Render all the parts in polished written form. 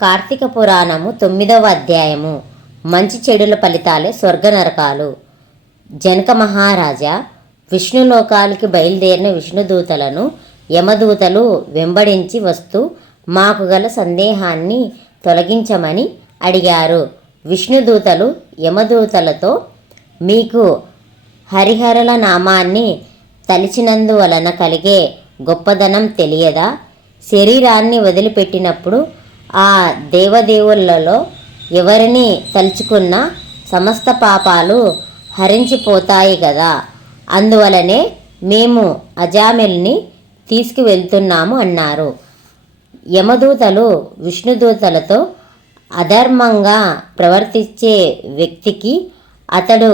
కార్తీక పురాణము 9వ అధ్యాయము. మంచి చెడుల ఫలితాలే స్వర్గ నరకాలు. జనక మహారాజా, విష్ణులోకాలకి బయలుదేరిన విష్ణుదూతలను యమదూతలు వెంబడించి వస్తూ మాకు గల సందేహాన్ని తొలగించమని అడిగారు. విష్ణుదూతలు యమదూతలతో, మీకు హరిహరుల నామాన్ని తలిచినందువలన కలిగే గొప్పదనం తెలియదా? శరీరాన్ని వదిలిపెట్టినప్పుడు ఆ దేవదేవులలో ఎవరిని తలుచుకున్నా సమస్త పాపాలు హరించిపోతాయి కదా. అందువలనే మేము అజామిల్ని తీసుకువెళ్తున్నాము అన్నారు. యమదూతలు విష్ణుదూతలతో, అధర్మంగా ప్రవర్తించే వ్యక్తికి అతడు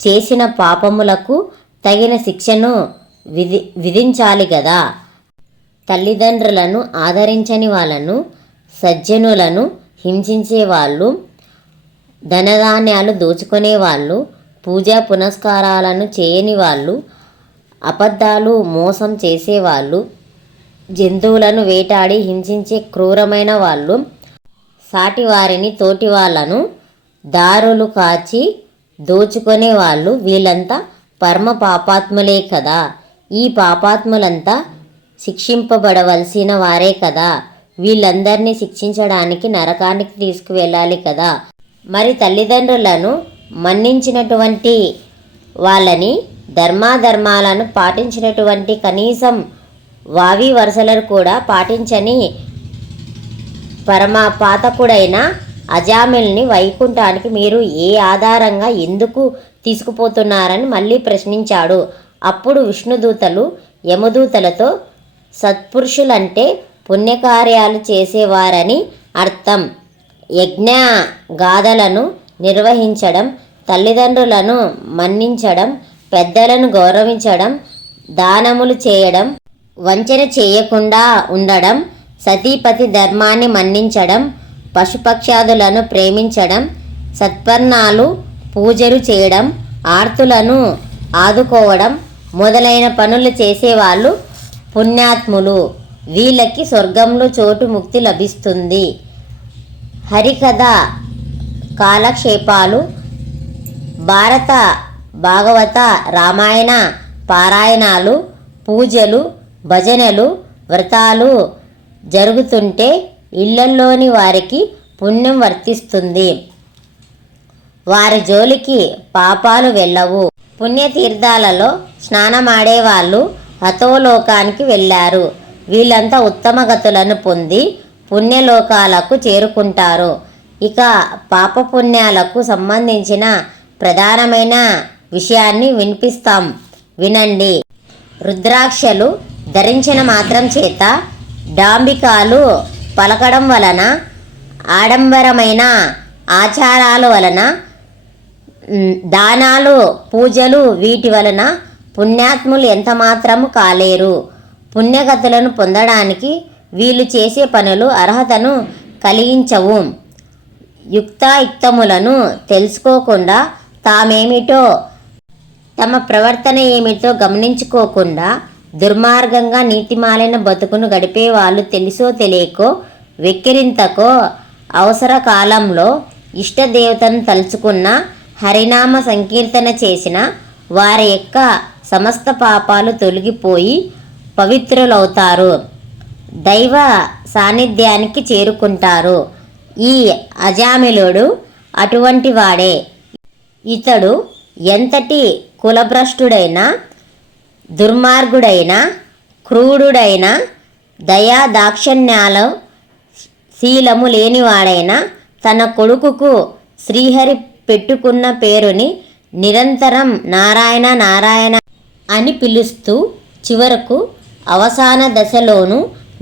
చేసిన పాపములకు తగిన శిక్షను విధించాలి కదా. తల్లిదండ్రులను ఆదరించని వాళ్ళను, సజ్జనులను హింసించేవాళ్ళు, ధనధాన్యాలు దోచుకునేవాళ్ళు, పూజా పునస్కారాలను చేయని వాళ్ళు, అబద్ధాలు మోసం చేసేవాళ్ళు, జంతువులను వేటాడి హింసించే క్రూరమైన వాళ్ళు, సాటివారిని తోటి వాళ్ళను దారులు కాచి దోచుకునే వాళ్ళు, వీళ్ళంతా పరమ పాపాత్ములే కదా. ఈ పాపాత్ములంతా శిక్షింపబడవలసిన వారే కదా. వీళ్ళందరినీ శిక్షించడానికి నరకానికి తీసుకువెళ్ళాలి కదా. మరి తల్లిదండ్రులను మన్నించినటువంటి వాళ్ళని, ధర్మాధర్మాలను పాటించినటువంటి కనీసం వావి వరుసలను కూడా పాటించని పరమ పాతకుడైన అజామిల్ని వైకుంఠానికి మీరు ఏ ఆధారంగా ఎందుకు తీసుకుపోతున్నారని మళ్ళీ ప్రశ్నించాడు. అప్పుడు విష్ణుదూతలు యమదూతలతో, సత్పురుషులంటే పుణ్యకార్యాలు చేసేవారని అర్థం. యజ్ఞ గాథలను నిర్వహించడం, తల్లిదండ్రులను మన్నించడం, పెద్దలను గౌరవించడం, దానములు చేయడం, వంచన చేయకుండా ఉండడం, సతీపతి ధర్మాన్ని మన్నించడం, పశుపక్షాదులను ప్రేమించడం, సత్పర్ణాలు పూజలు చేయడం, ఆర్తులను ఆదుకోవడం మొదలైన పనులు చేసేవాళ్ళు పుణ్యాత్ములు. వీళ్ళకి స్వర్గంలో చోటు ముక్తి లభిస్తుంది. హరికథ కాలక్షేపాలు, భారత భాగవత రామాయణ పారాయణాలు, పూజలు, భజనలు, వ్రతాలు జరుగుతుంటే ఇళ్లల్లోని వారికి పుణ్యం వర్తిస్తుంది. వారి జోలికి పాపాలు వెళ్ళవు. పుణ్యతీర్థాలలో స్నానమాడేవాళ్ళు హతోలోకానికి వెళ్ళారు. వీళ్ళంతా ఉత్తమ గతులను పొంది పుణ్యలోకాలకు చేరుకుంటారు. ఇక పాపపుణ్యాలకు సంబంధించిన ప్రధానమైన విషయాన్ని వినిపిస్తాం, వినండి. రుద్రాక్షలు ధరించిన మాత్రం చేత, డాంబికాలు పలకడం వలన, ఆడంబరమైన ఆచారాల వలన, దానాలు పూజలు వీటి వలన పుణ్యాత్ములు ఎంత మాత్రము కాలేరు. పుణ్యగతులను పొందడానికి వీళ్ళు చేసే పనులు అర్హతను కలిగించవు. యుక్తాయుక్తములను తెలుసుకోకుండా, తామేమిటో తమ ప్రవర్తన ఏమిటో గమనించుకోకుండా దుర్మార్గంగా నీతిమాలిన బతుకును గడిపే వాళ్ళు తెలుసో తెలియకో, వెక్కిరింతకో, అవసర కాలంలో ఇష్టదేవతను తలుచుకున్న, హరినామ సంకీర్తన చేసిన వారి యొక్క సమస్త పాపాలు తొలగిపోయి పవిత్రులవుతారు, దైవ సాన్నిధ్యానికి చేరుకుంటారు. ఈ అజామిలుడు అటువంటి వాడే. ఇతడు ఎంతటి కులభ్రష్టుడైనా, దుర్మార్గుడైన, క్రూరుడైన, దయా దాక్షిణ్యాల శీలము లేనివాడైనా తన కొడుకుకు శ్రీహరి పెట్టుకున్న పేరుని నిరంతరం నారాయణ నారాయణ అని పిలుస్తూ, చివరకు అవసాన దశలోనూ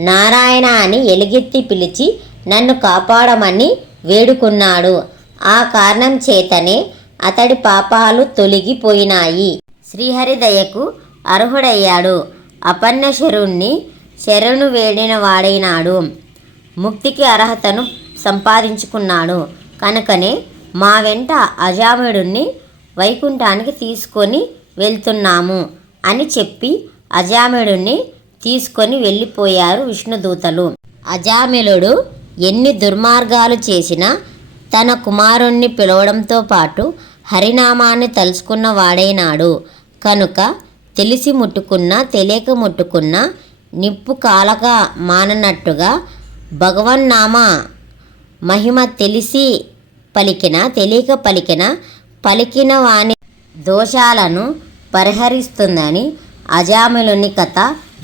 నారాయణ అని ఎలుగెత్తి పిలిచి నన్ను కాపాడమని వేడుకున్నాడు. ఆ కారణం చేతనే అతడి పాపాలు తొలగిపోయినాయి. శ్రీహరి దయకు అర్హుడయ్యాడు. అపన్నశరుణ్ణి శరణు వేడిన వాడైనాడు. ముక్తికి అర్హతను సంపాదించుకున్నాడు. కనుకనే మా వెంట అజామిలుడిని వైకుంఠానికి తీసుకొని వెళ్తున్నాము అని చెప్పి అజామిలుడిని తీసుకొని వెళ్ళిపోయారు విష్ణుదూతలు. అజామిలుడు ఎన్ని దుర్మార్గాలు చేసినా తన కుమారుణ్ణి పిలవడంతో పాటు హరినామాన్ని తలుచుకున్న వాడైనాడు కనుక తెలిసి ముట్టుకున్నా తెలియక ముట్టుకున్నా నిప్పు కాలక మాననట్టుగా భగవన్నామ మహిమ తెలిసి పలికిన తెలియక పలికిన వాని దోషాలను పరిహరిస్తుందని అజామిలుని కథ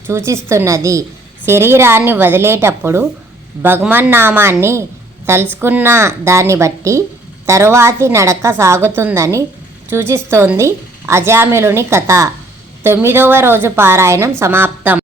సూచిస్తున్నది. శరీరాన్ని వదిలేటప్పుడు భగవన్నామాన్ని తలుచుకున్న దాన్ని బట్టి తరువాతి నడక సాగుతుందని సూచిస్తోంది అజామిలుని కథ. 9వ రోజు పారాయణం సమాప్తం.